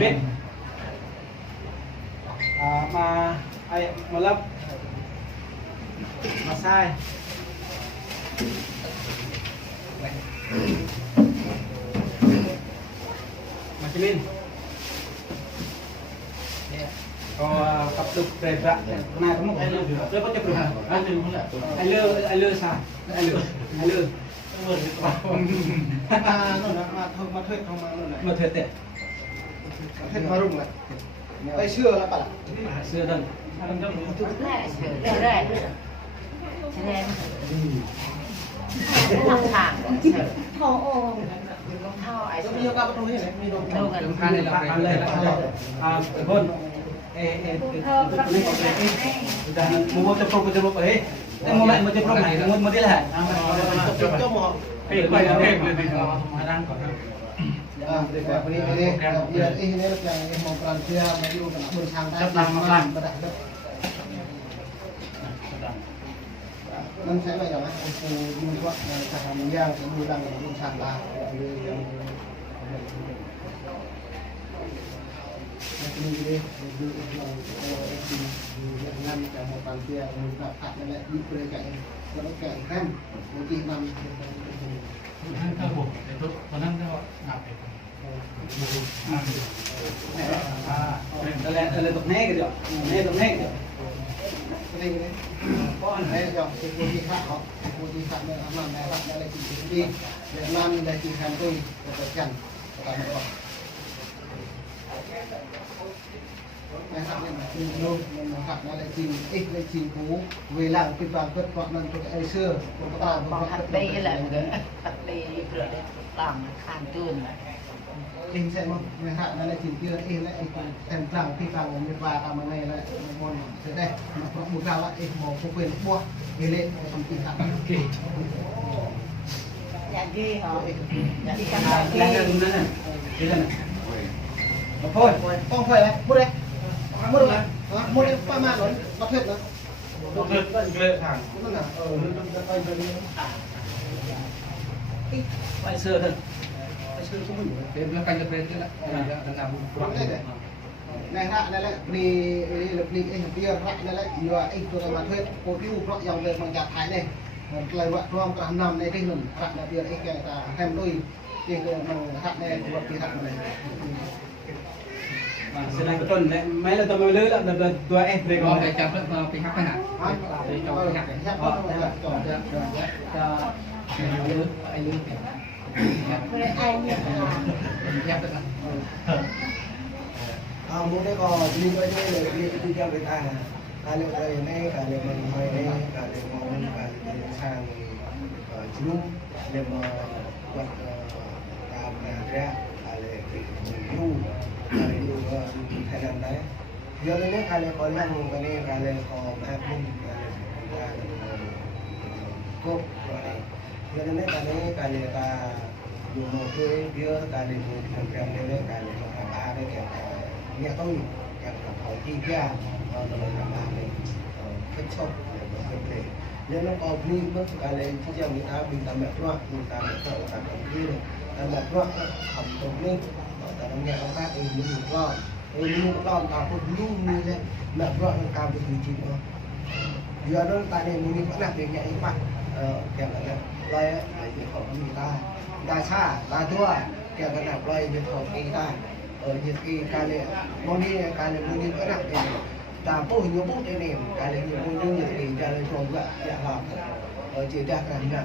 biết mà ai mà lấp mà sai mà chỉ min có tập tục về vạn này có một ai lừa có chụp được ai lừa sao ai lừa mà thuê không mà thuê tệ thuê mà rung này tay xưa là bạn xưa dần bây giờ các bạn thấy này mi đâu này là hôn mau cepet ấy mau lại mau cepet này mau đi lại cho một ini yang mau perantia menuju ke bersangkai nên sẽ làอย่างนั้นคือดูว่าจะทำย่างจะดูดังดูชาลาดูดิดูเราดูนั่นจะมาปันเตียดูแบบผัดนั่นแหละดูเปลือยไก่แล้วก็แกงแคมบางทีนำท่านข้าวบุกเดี๋ยววันนั้นก็อาบเองlà tục né cái được né tục né cái được cái này con này là dòng cái gì khác họ cái gì khác nữa làm này làm đây là chỉ đi Việt Nam đây chỉ làm tôi để chẳng cả một đó này khác nên là chỉ luôn nên là khác nó lại chỉ ít lại chỉ cũ về làm cái vàng cất gọn nên tôi cái xưa tôi có làm còn hạt bì là hạt bì rửa để làm khăn tuôn in sẽ không người hạn nó lại chỉ kia in lại em rằng khi vào người và vào này lại môn thế đây một vào lại màu không quyền mua ghi lên còn kỳ hạn dạ ghi hả dạ đi cắm là cái đúng đấy này cái này thôi không phải đấy mua đây mua được này mua đây qua mà rồi bắt hết rồi Được thẳng. nó là phải sửa thôi xưa không mình Dia bilang kan jepret lah. Dan abu kurang. này hạ này lại đi anh kia hạ này lại nhiều anh tôi mà thuê cô tiêu rõ dòng về bằng thái này lời vợ con cả năm này trên mình hạ là tiền anh cả em đôi tiền bằng hạ này vật tiền hạ này sẽ là cái tuần này mấy lần tôi mới lưới là tôi em về Kalau còn dia capek mau pihak kan. Hãy subscribe cho kênh Ghiền Mì Gõ để không bỏ lỡ những video hấp dẫn muốn cái có đi đi theo người ta cả liệu đây này cả liệu mình mày này cả liệu mình cả sang chú liệu mà quật làm ra cả liệu chú cả liệu thay làm đấy giờ này cả liệu còn năng cái này cả liệu còn áp dụng cả liệu cốt rồi giờ này cả liệu ta dùng một cái bia cả liệu một cái này cả liệu một cái đây cả nhà tôi các họ chi ra rồi làm này kết thúc để nếu nó còn đi mất cái này thì giờ người ta bình tạm mẹ loạn bình tạm mẹ thở tạm đi rồi tạm mẹ loạn học tốt lên tại nó nghe ông các những loạn những loạn ta có luôn như thế mẹ loạn cao được 19 rồi giờ nó tại đây mình vẫn làm việc nhẹ các bạn kèm lại đây là việc của người ta đa xa đa tua kèm cái nào đây việc của người ta ở những cái này moni cái này moni vẫn làm việc ta bố nhiều bố thế này cái này nhiều bố nhiều thì cái này còn vậy dạ làm ở chỉ đạt cái này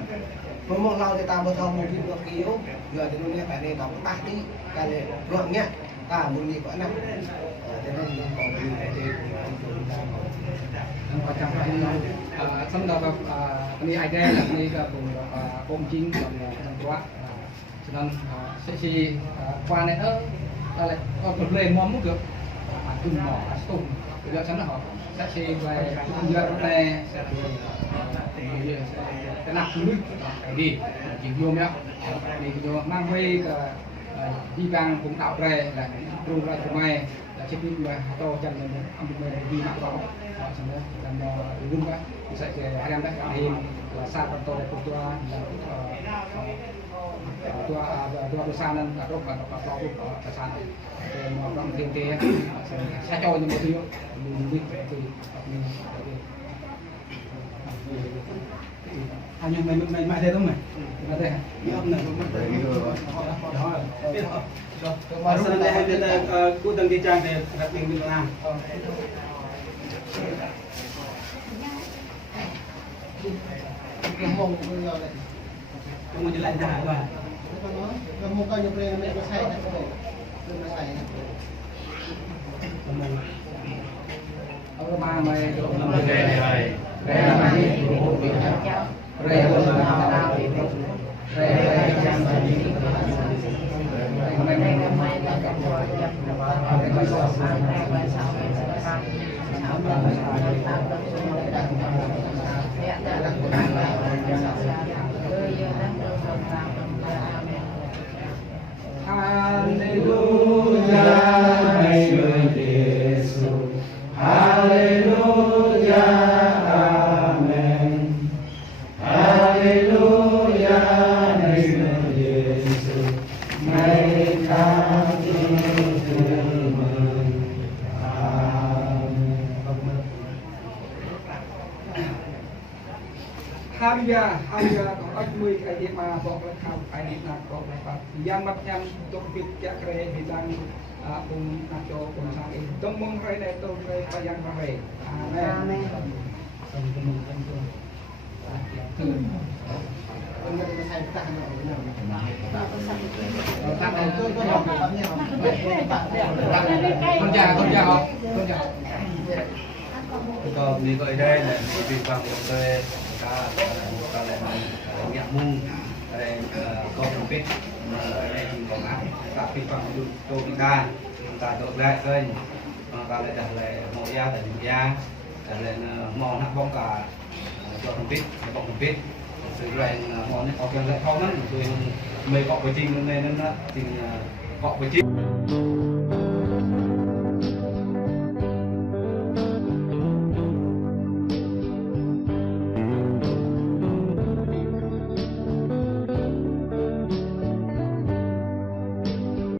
với một lâu thì ta mới thông một cái được yếu giờ thì nó cái này đóng bát đi cái này gọn nhá ta moni vẫn làm cho nên còn gì để Yang macam ini, sama dapat ini ada lah ni ke bom jin dan kuat. Sedang sesi kuat ni là còn problem mong muốn được tung mỏ tung bây giờ chắn là họ sẽ chơi về bây giờ này sẽ cái nạp thứ đi chỉ vô nhá thì vô mang về đi vàng cũng tạo ra là rung ra từ mai là chế biến về to chân lên ăn về đi nạp đó họ sẽ làm rung cái sẽ hai em đấy là xa còn to để cũng tua tua pesanan atau pesan orang tinggi saya tahu yang betul lebih hanya main ada tu mah ada ya benar masalah dia ada ku dan kijang dia kat tinggi lah ngomong beliau tadi. kamu jelas dah apa Kamu kan yang boleh ambil saya kan tu. Belum saya. Aku mah mai Haleluya, Yesus. Haleluya, amin. Haleluya, Yesus. Mereka beriman. Amin. Harga kalau aku ini mah bawa kau ini nak kau dapat yang macam untuk bicara kerja bidang pun nak jauh pun sangat tembung kerja itu kerja yang baik. Amin. Còn như vậy đây là vì bằng một cái lại nhẹ mung đây có một biết đây thì có áp cả phi bằng cho chúng ta được lại kênh và lại đặt lại màu da tại vùng da lại màu nặng bông cả cho một biết sự lại màu này có cái lại không á tôi mấy cọ với trình nên nó thì cọ với trình